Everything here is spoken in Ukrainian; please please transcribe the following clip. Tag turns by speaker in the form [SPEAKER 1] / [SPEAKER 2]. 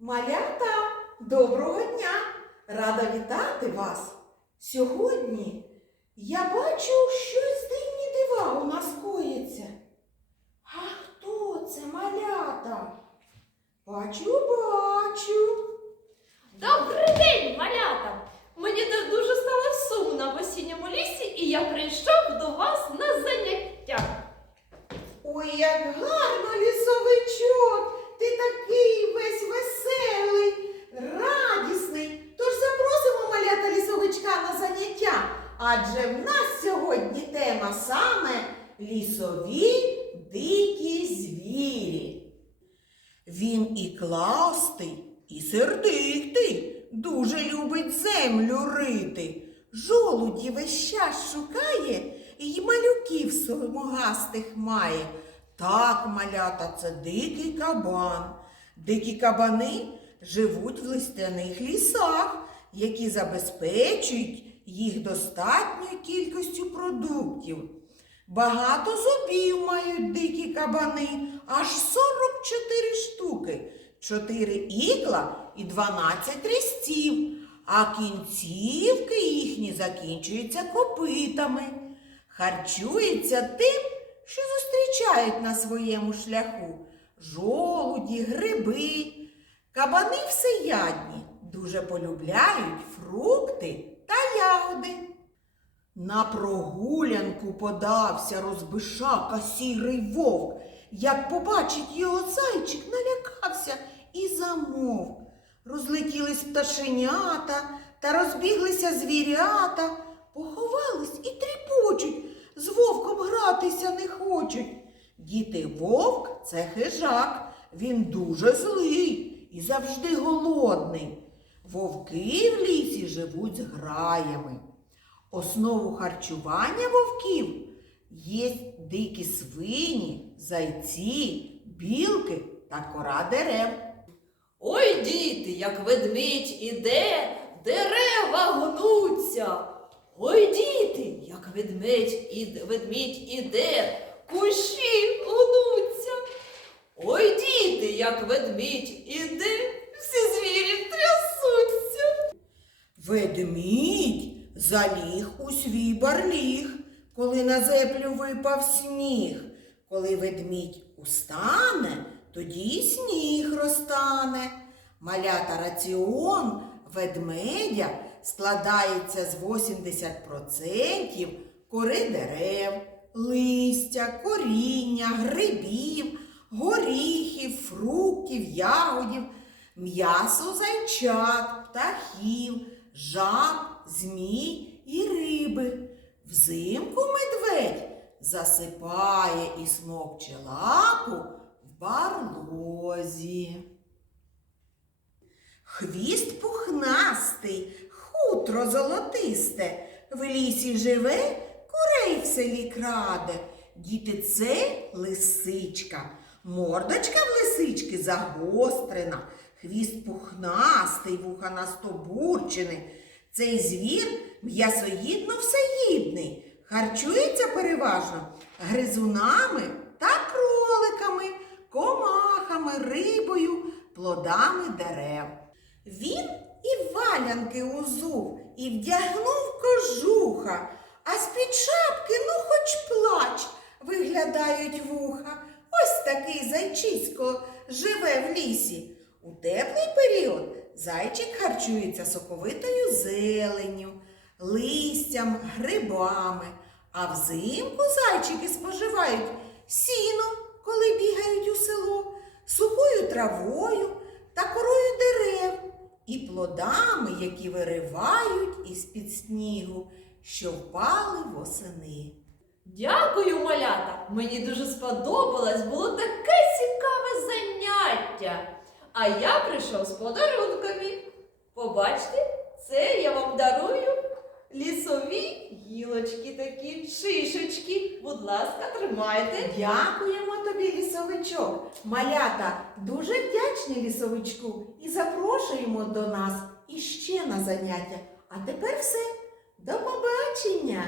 [SPEAKER 1] Малята, доброго дня! Рада вітати вас! Сьогодні я бачу, щось дивні дива у нас коїться. А хто це малята? Бачу, бачу.
[SPEAKER 2] Добрий день, малята! Мені тут дуже стало сумно в осінньому лісі, і я прийшов до вас на заняття.
[SPEAKER 1] Ой, як гарно, лісовичок! Ти такий весь веселий, радісний. Тож запросимо малята лісовичка на заняття. Адже в нас сьогодні тема саме лісові дикі звірі. Він і кластий, і сердитий, дуже любить землю рити. Жолуді весь час шукає і малюків смугастих має. Так, малята, це дикий кабан. Дикі кабани живуть в листяних лісах, які забезпечують їх достатньою кількістю продуктів. Багато зубів мають дикі кабани, аж 44 штуки, 4 ікла і 12 різців, а кінцівки їхні закінчуються копитами. Харчуються тим, що зустрічають на своєму шляху жолуді, гриби. Кабани всеядні, дуже полюбляють фрукти ягоди. На прогулянку подався розбишака сірий вовк. Як побачить його зайчик, налякався і замовк. Розлетілись пташенята та розбіглися звірята, поховались і тріпочуть, з вовком гратися не хочуть. Діти вовк це хижак, він дуже злий і завжди голодний. Вовки в лісі живуть з граями. Основу харчування вовків є дикі свині, зайці, білки та кора дерев.
[SPEAKER 2] Ой, діти, як ведмідь іде, дерева гнуться. Ой, діти, як ведмедь іде, ведмідь іде, кущі гнуться. Ой, діти, як ведмідь
[SPEAKER 1] заліг у свій барліг, коли на землю випав сніг. Коли ведмідь устане, тоді сніг розтане. Малята раціон ведмедя складається з 80% кори дерев, листя, коріння, грибів, горіхів, фруктів, ягодів, м'ясо зайчат, птахів, жаб, змій і риби. Взимку медведь засипає і смокче лапу в барлозі. Хвіст пухнастий, хутро золотисте, в лісі живе, курей в селі краде. Діти, це лисичка. Мордочка в лисички загострена, хвіст пухнастий, вуха настобурчений. Цей звір м'ясоїдно всеїдний, харчується переважно гризунами та кроликами, комахами, рибою, плодами дерев. Він і валянки узув, і вдягнув кожуха, а з-під шапки, ну хоч плач, виглядають вуха. Ось такий зайчисько живе в лісі. У теплий період зайчик харчується соковитою зеленню, листям, грибами, а взимку зайчики споживають сіно, коли бігають у село, сухою травою та корою дерев і плодами, які виривають із-під снігу, що впали восени.
[SPEAKER 2] Дякую, малята! Мені дуже сподобалось, було таке цікаве заняття. А я прийшов з подарунками. Побачте, це я вам дарую лісові гілочки такі, шишечки. Будь ласка, тримайте.
[SPEAKER 1] Дякуємо тобі, лісовичок. Малята, дуже вдячні лісовичку і запрошуємо до нас іще на заняття. А тепер все. До побачення!